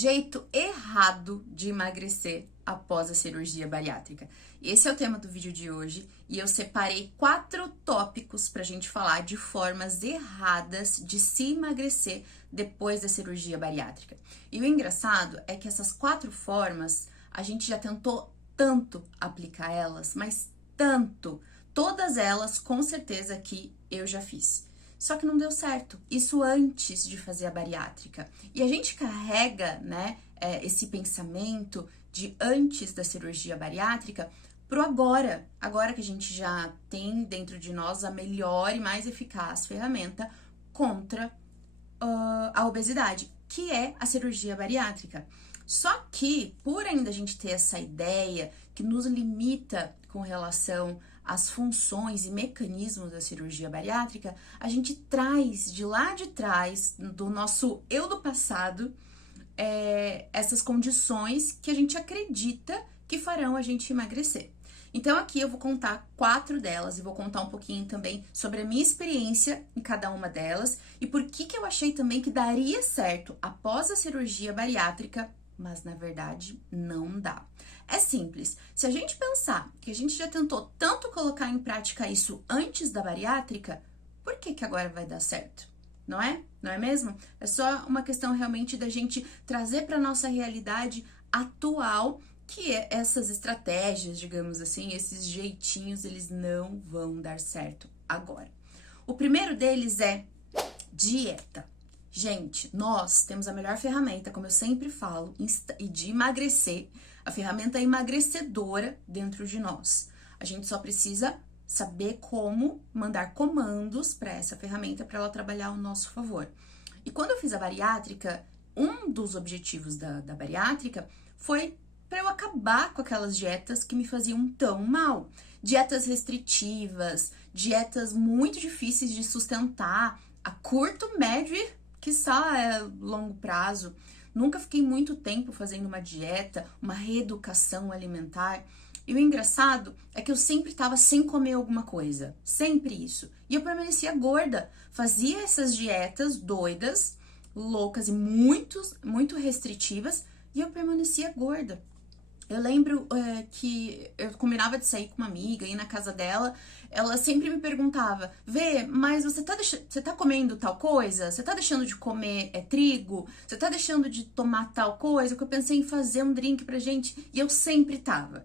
Jeito errado de emagrecer após a cirurgia bariátrica. Esse é o tema do vídeo de hoje e eu separei 4 tópicos pra gente falar de formas erradas de se emagrecer depois da cirurgia bariátrica. E o engraçado é que essas 4 formas a gente já tentou tanto aplicar elas, mas tanto. Todas elas, com certeza, que eu já fiz. Só que não deu certo. Isso antes de fazer a bariátrica. E a gente carrega, né, esse pensamento de antes da cirurgia bariátrica pro agora. Agora que a gente já tem dentro de nós a melhor e mais eficaz ferramenta contra a obesidade, que é a cirurgia bariátrica. Só que, por ainda a gente ter essa ideia que nos limita com relação às funções e mecanismos da cirurgia bariátrica, a gente traz de lá de trás, do nosso eu do passado, essas condições que a gente acredita que farão a gente emagrecer. Então aqui eu vou contar 4 delas e vou contar um pouquinho também sobre a minha experiência em cada uma delas e por que eu achei também que daria certo após a cirurgia bariátrica, mas na verdade não dá. É simples, se a gente pensar que a gente já tentou tanto colocar em prática isso antes da bariátrica, por que agora vai dar certo? Não é? Não é mesmo? É só uma questão realmente da gente trazer para nossa realidade atual que essas estratégias, digamos assim, esses jeitinhos, eles não vão dar certo agora. O primeiro deles é dieta. Gente, nós temos a melhor ferramenta, como eu sempre falo, de emagrecer, a ferramenta emagrecedora dentro de nós. A gente só precisa saber como mandar comandos para essa ferramenta para ela trabalhar ao nosso favor. E quando eu fiz a bariátrica, um dos objetivos da bariátrica foi para eu acabar com aquelas dietas que me faziam tão mal. Dietas restritivas, dietas muito difíceis de sustentar a curto, médio e quiçá longo prazo. Nunca fiquei muito tempo fazendo uma dieta, uma reeducação alimentar. E o engraçado é que eu sempre estava sem comer alguma coisa. Sempre isso. E eu permanecia gorda. Fazia essas dietas doidas, loucas e muito restritivas. E eu permanecia gorda. Eu lembro que eu combinava de sair com uma amiga, ir na casa dela, ela sempre me perguntava, Vê, mas você tá comendo tal coisa? Você tá deixando de comer trigo? Você tá deixando de tomar tal coisa? Que eu pensei em fazer um drink pra gente, e eu sempre tava,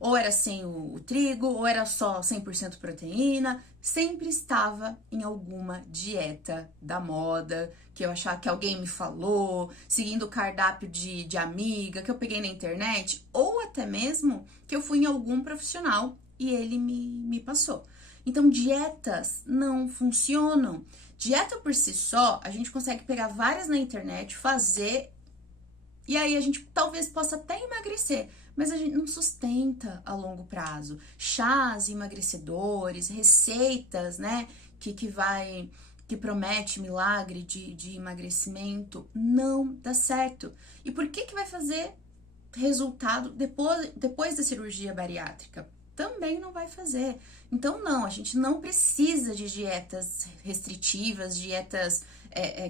ou era sem o trigo, ou era só 100% proteína, sempre estava em alguma dieta da moda, que eu achava que alguém me falou, seguindo o cardápio de amiga, que eu peguei na internet, ou até mesmo que eu fui em algum profissional e ele me passou. Então, dietas não funcionam. Dieta por si só, a gente consegue pegar várias na internet, fazer, e aí a gente talvez possa até emagrecer, mas a gente não sustenta a longo prazo. Chás emagrecedores, receitas, né, que promete milagre de emagrecimento, não dá certo. E por que vai fazer resultado depois da cirurgia bariátrica? Também não vai fazer. Então, não, a gente não precisa de dietas restritivas, dietas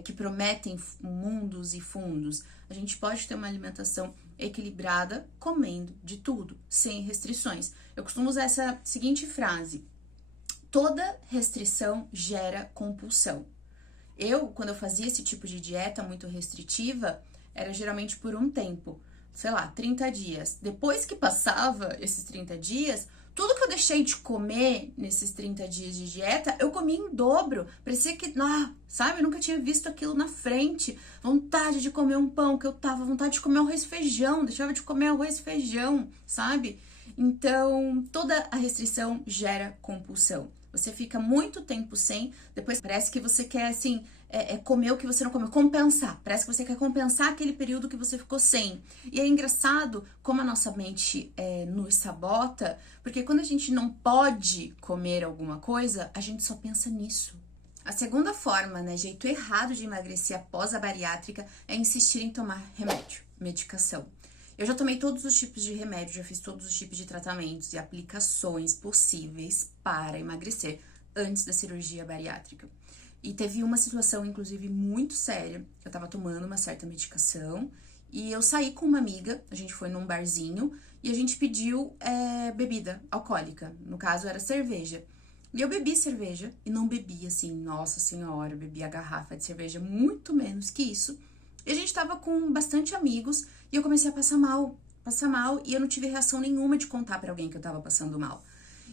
que prometem mundos e fundos. A gente pode ter uma alimentação equilibrada, comendo de tudo, sem restrições. Eu costumo usar essa seguinte frase: toda restrição gera compulsão. Quando eu fazia esse tipo de dieta muito restritiva, era geralmente por um tempo, sei lá, 30 dias. Depois que passava esses 30 dias, tudo que eu deixei de comer nesses 30 dias de dieta, eu comia em dobro. Parecia que, sabe, eu nunca tinha visto aquilo na frente. Vontade de comer um pão que eu tava, vontade de comer arroz e feijão, deixava de comer arroz e feijão, sabe? Então, toda a restrição gera compulsão. Você fica muito tempo sem, depois parece que você quer, assim, comer o que você não comeu, compensar. Parece que você quer compensar aquele período que você ficou sem. E é engraçado como a nossa mente nos sabota, porque quando a gente não pode comer alguma coisa, a gente só pensa nisso. A segunda forma, né, jeito errado de emagrecer após a bariátrica é insistir em tomar remédio, medicação. Eu já tomei todos os tipos de remédio, já fiz todos os tipos de tratamentos e aplicações possíveis para emagrecer antes da cirurgia bariátrica. E teve uma situação, inclusive, muito séria. Eu tava tomando uma certa medicação e eu saí com uma amiga, a gente foi num barzinho e a gente pediu bebida alcoólica. No caso, era cerveja. E eu bebi cerveja e não bebi assim, nossa senhora, eu bebi a garrafa de cerveja muito menos que isso. E a gente tava com bastante amigos e eu comecei a passar mal e eu não tive reação nenhuma de contar pra alguém que eu tava passando mal.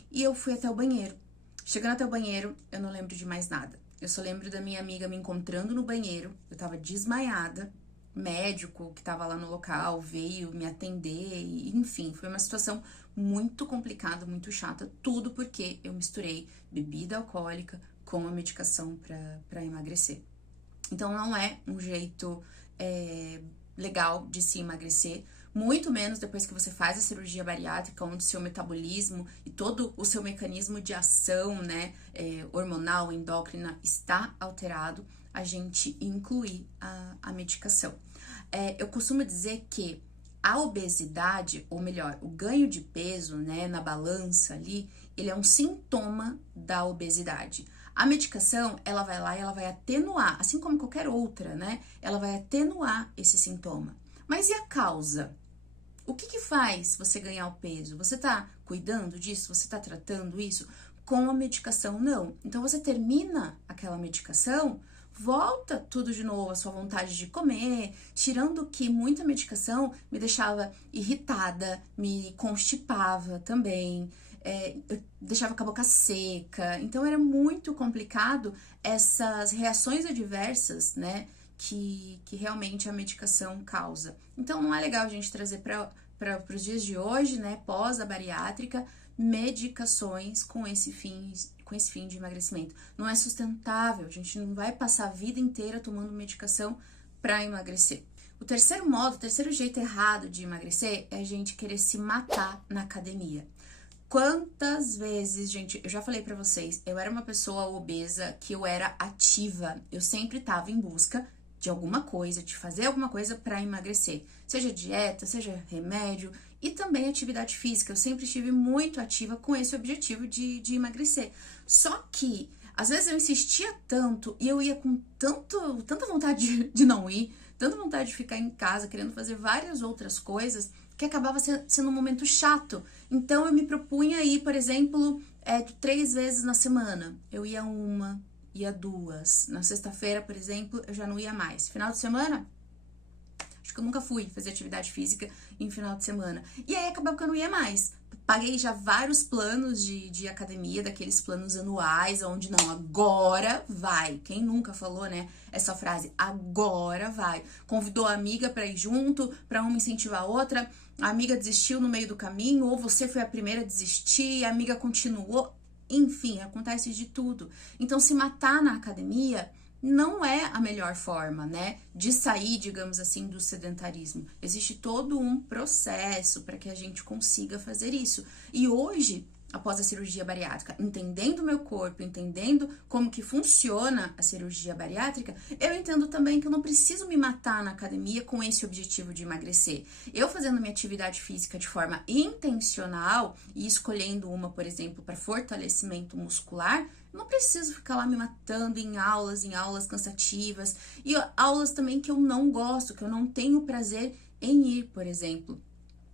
E eu fui até o banheiro. Chegando até o banheiro, eu não lembro de mais nada. Eu só lembro da minha amiga me encontrando no banheiro, eu tava desmaiada, médico que tava lá no local veio me atender, e, enfim, foi uma situação muito complicada, muito chata, tudo porque eu misturei bebida alcoólica com a medicação para emagrecer. Então não é um jeito legal de se emagrecer, muito menos depois que você faz a cirurgia bariátrica, onde seu metabolismo e todo o seu mecanismo de ação, né, hormonal, endócrina, está alterado, a gente incluir a medicação. Eu costumo dizer que a obesidade, ou melhor, o ganho de peso, né, na balança ali, ele é um sintoma da obesidade. A medicação, ela vai lá e ela vai atenuar, assim como qualquer outra, né, ela vai atenuar esse sintoma. Mas e a causa? O que faz você ganhar o peso? Você tá cuidando disso? Você tá tratando isso? Com a medicação, não. Então, você termina aquela medicação, volta tudo de novo, a sua vontade de comer, tirando que muita medicação me deixava irritada, me constipava também, eu deixava com a boca seca. Então, era muito complicado essas reações adversas, né? Que realmente a medicação causa. Então, não é legal a gente trazer para os dias de hoje, né, pós a bariátrica, medicações com esse fim de emagrecimento. Não é sustentável, a gente não vai passar a vida inteira tomando medicação para emagrecer. O terceiro jeito errado de emagrecer é a gente querer se matar na academia. Quantas vezes, gente, eu já falei pra vocês, eu era uma pessoa obesa, que eu era ativa, eu sempre tava em busca de alguma coisa, de fazer alguma coisa para emagrecer, seja dieta, seja remédio e também atividade física. Eu sempre estive muito ativa com esse objetivo de emagrecer. Só que às vezes eu insistia tanto e eu ia com tanta vontade de não ir, tanta vontade de ficar em casa, querendo fazer várias outras coisas, que acabava sendo um momento chato. Então eu me propunha a ir, por exemplo, 3 vezes na semana. Eu ia uma, ia 2. Na sexta-feira, por exemplo, eu já não ia mais. Final de semana, acho que eu nunca fui fazer atividade física em final de semana. E aí acabava que eu não ia mais. Paguei já vários planos de academia, daqueles planos anuais, onde não, agora vai. Quem nunca falou, né, essa frase, agora vai. Convidou a amiga pra ir junto, pra uma incentivar a outra, a amiga desistiu no meio do caminho, ou você foi a primeira a desistir, a amiga continuou. Enfim, acontece de tudo. Então, se matar na academia não é a melhor forma, né, de sair, digamos assim, do sedentarismo. Existe todo um processo para que a gente consiga fazer isso. E hoje, após a cirurgia bariátrica, entendendo o meu corpo, entendendo como que funciona a cirurgia bariátrica, eu entendo também que eu não preciso me matar na academia com esse objetivo de emagrecer. Eu fazendo minha atividade física de forma intencional e escolhendo uma, por exemplo, para fortalecimento muscular, não preciso ficar lá me matando em aulas cansativas e aulas também que eu não gosto, que eu não tenho prazer em ir, por exemplo,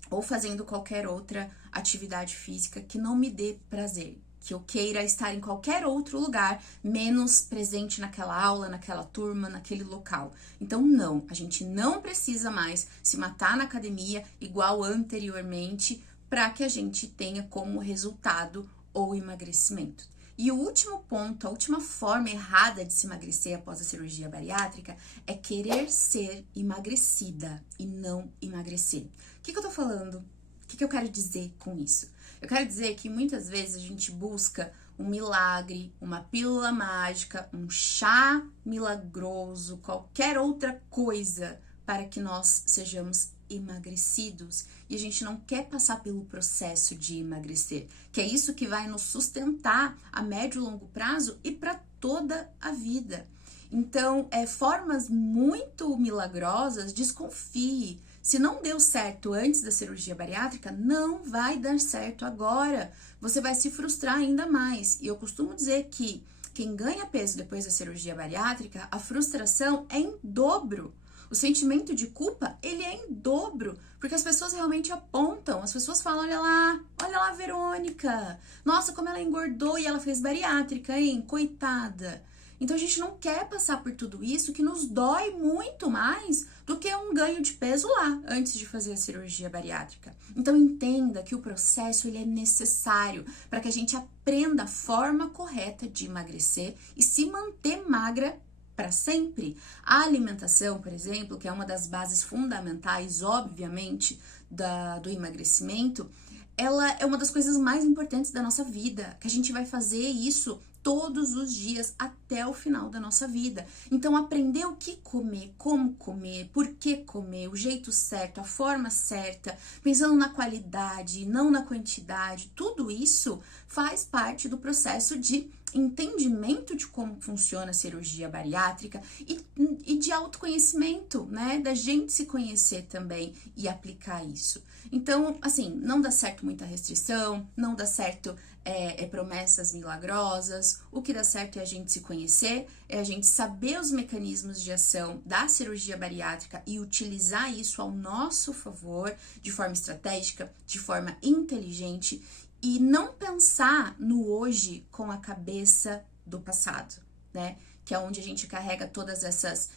ou fazendo qualquer outra atividade física que não me dê prazer, que eu queira estar em qualquer outro lugar, menos presente naquela aula, naquela turma, naquele local. Então, não, a gente não precisa mais se matar na academia igual anteriormente para que a gente tenha como resultado o emagrecimento. E o último ponto, a última forma errada de se emagrecer após a cirurgia bariátrica é querer ser emagrecida e não emagrecer. O que eu tô falando? O que eu quero dizer com isso? Eu quero dizer que muitas vezes a gente busca um milagre, uma pílula mágica, um chá milagroso, qualquer outra coisa para que nós sejamos emagrecidos, e a gente não quer passar pelo processo de emagrecer, que é isso que vai nos sustentar a médio e longo prazo e para toda a vida. Então, formas muito milagrosas, desconfie. Se não deu certo antes da cirurgia bariátrica, não vai dar certo agora. Você vai se frustrar ainda mais. E eu costumo dizer que quem ganha peso depois da cirurgia bariátrica, a frustração é em dobro. O sentimento de culpa, ele é em dobro, porque as pessoas realmente apontam, as pessoas falam, olha lá, Verônica, nossa, como ela engordou e ela fez bariátrica, hein, coitada. Então a gente não quer passar por tudo isso que nos dói muito mais do que um ganho de peso lá, antes de fazer a cirurgia bariátrica. Então entenda que o processo ele é necessário para que a gente aprenda a forma correta de emagrecer e se manter magra para sempre. A alimentação, por exemplo, que é uma das bases fundamentais, obviamente, do emagrecimento, ela é uma das coisas mais importantes da nossa vida, que a gente vai fazer isso todos os dias até o final da nossa vida. Então, aprender o que comer, como comer, por que comer, o jeito certo, a forma certa, pensando na qualidade, não na quantidade, tudo isso faz parte do processo de entendimento de como funciona a cirurgia bariátrica e de autoconhecimento, né? Da gente se conhecer também e aplicar isso. Então, assim, não dá certo muita restrição, não dá certo promessas milagrosas. O que dá certo é a gente se conhecer, é a gente saber os mecanismos de ação da cirurgia bariátrica e utilizar isso ao nosso favor, de forma estratégica, de forma inteligente, e não pensar no hoje com a cabeça do passado, né? Que é onde a gente carrega todas essas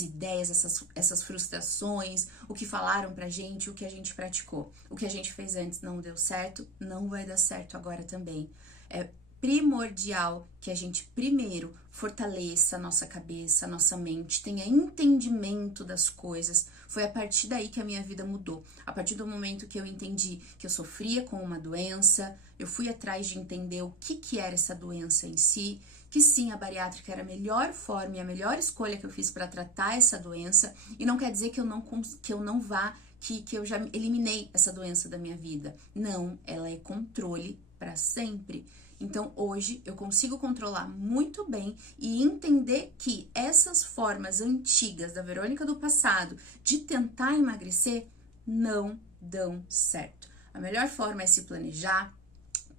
ideias, essas frustrações, o que falaram pra gente, o que a gente praticou. O que a gente fez antes não deu certo, não vai dar certo agora também. É primordial que a gente primeiro fortaleça a nossa cabeça, a nossa mente, tenha entendimento das coisas. Foi a partir daí que a minha vida mudou. A partir do momento que eu entendi que eu sofria com uma doença, eu fui atrás de entender o que era essa doença em si, que sim, a bariátrica era a melhor forma e a melhor escolha que eu fiz para tratar essa doença, e não quer dizer que eu já eliminei essa doença da minha vida. Não, ela é controle para sempre. Então, hoje, eu consigo controlar muito bem e entender que essas formas antigas da Verônica do passado de tentar emagrecer não dão certo. A melhor forma é se planejar,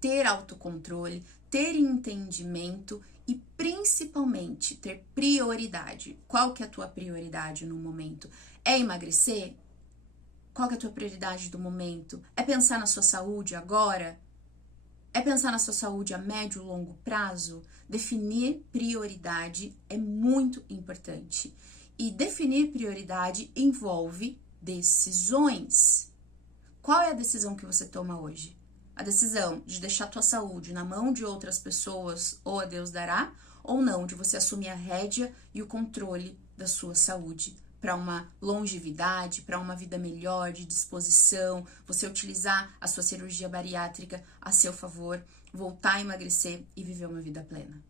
ter autocontrole, ter entendimento e principalmente ter prioridade. Qual que é a tua prioridade no momento? É emagrecer? Qual que é a tua prioridade do momento? É pensar na sua saúde agora? É pensar na sua saúde a médio e longo prazo? Definir prioridade é muito importante. E definir prioridade envolve decisões. Qual é a decisão que você toma hoje? A decisão de deixar a tua saúde na mão de outras pessoas, ou a Deus dará, ou não, de você assumir a rédea e o controle da sua saúde para uma longevidade, para uma vida melhor, de disposição, você utilizar a sua cirurgia bariátrica a seu favor, voltar a emagrecer e viver uma vida plena.